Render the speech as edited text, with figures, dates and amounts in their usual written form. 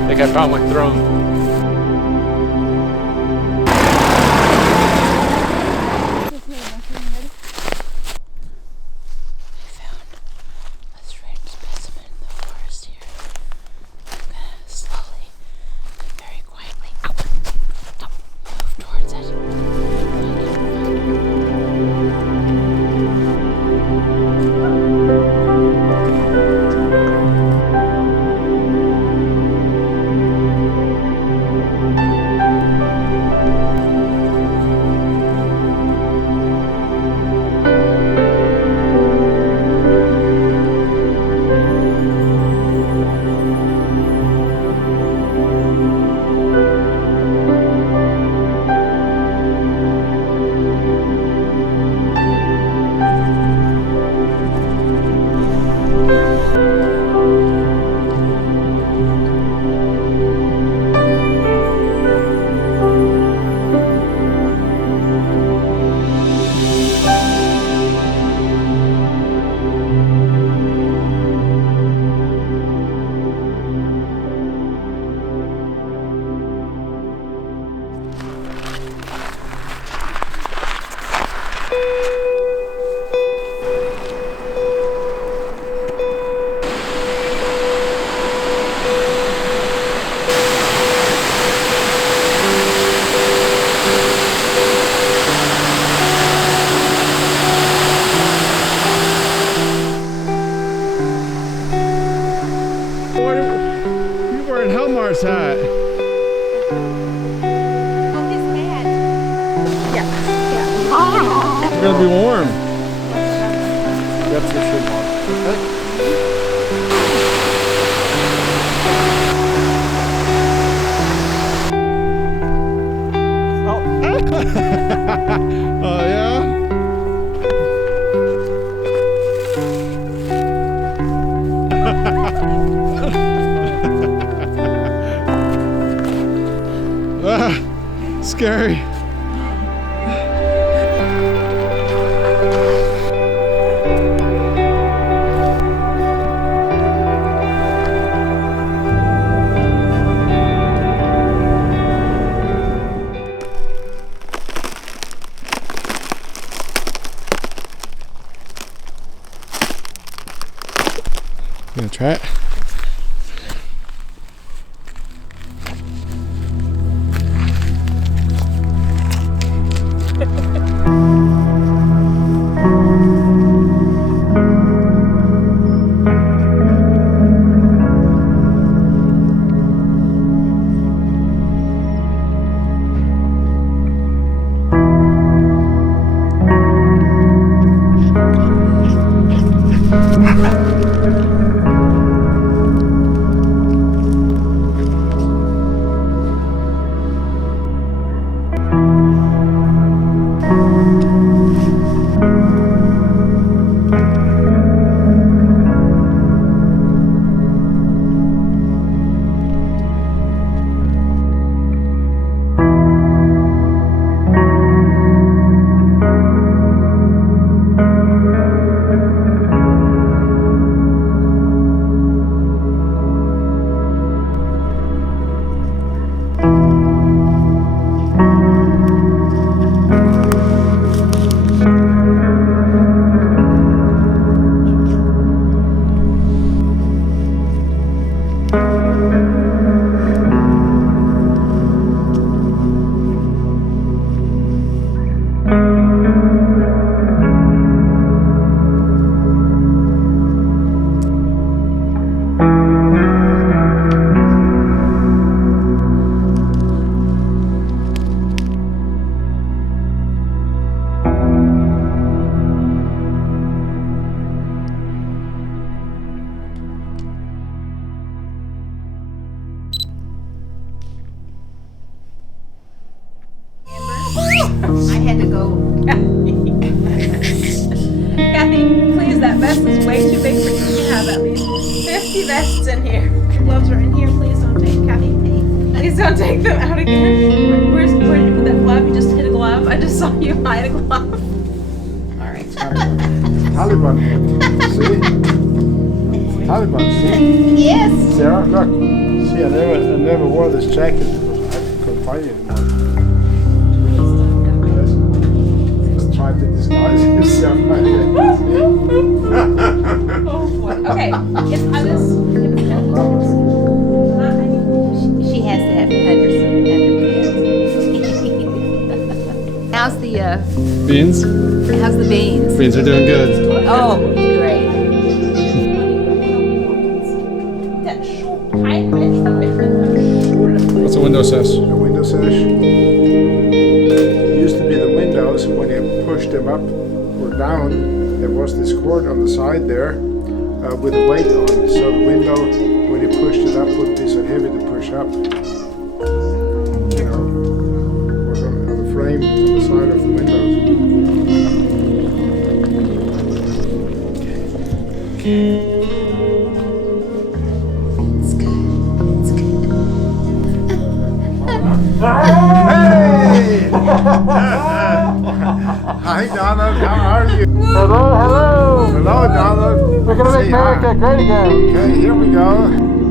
I think I found my throne. Hat. Oh, he's mad. Yeah. It's gonna be warm. That's for sure. Oh yeah? Scary. You gonna try it? That vest is way too big for you to have at least 50 vests in here. Your gloves are in here. Please don't take, Kathy. Please don't take them out again. Where did you put that glove? You just hit a glove. I just saw you hide a glove. All right. Taliban hat. See? Taliban, see? Yes. Sarah, look. See, I never wore this jacket because I couldn't find it anymore. Just tried to disguise yourself like that. Oh boy. Okay. If I was. She has to have underpants. How's the Beans? how's the beans? Beans are doing good. Oh, great. What's a window sash? The window sash. It used to be the windows, when you pushed them up or down, there was this cord on the side there with a weight on it. So the window, when you pushed it up, would be so heavy to push up. You know, was on the frame on the side of the windows. Hey! Hi, Donald. How are you? Hello, hello. Hello, Donald. We're gonna make Say hi. America great again. Okay, here we go.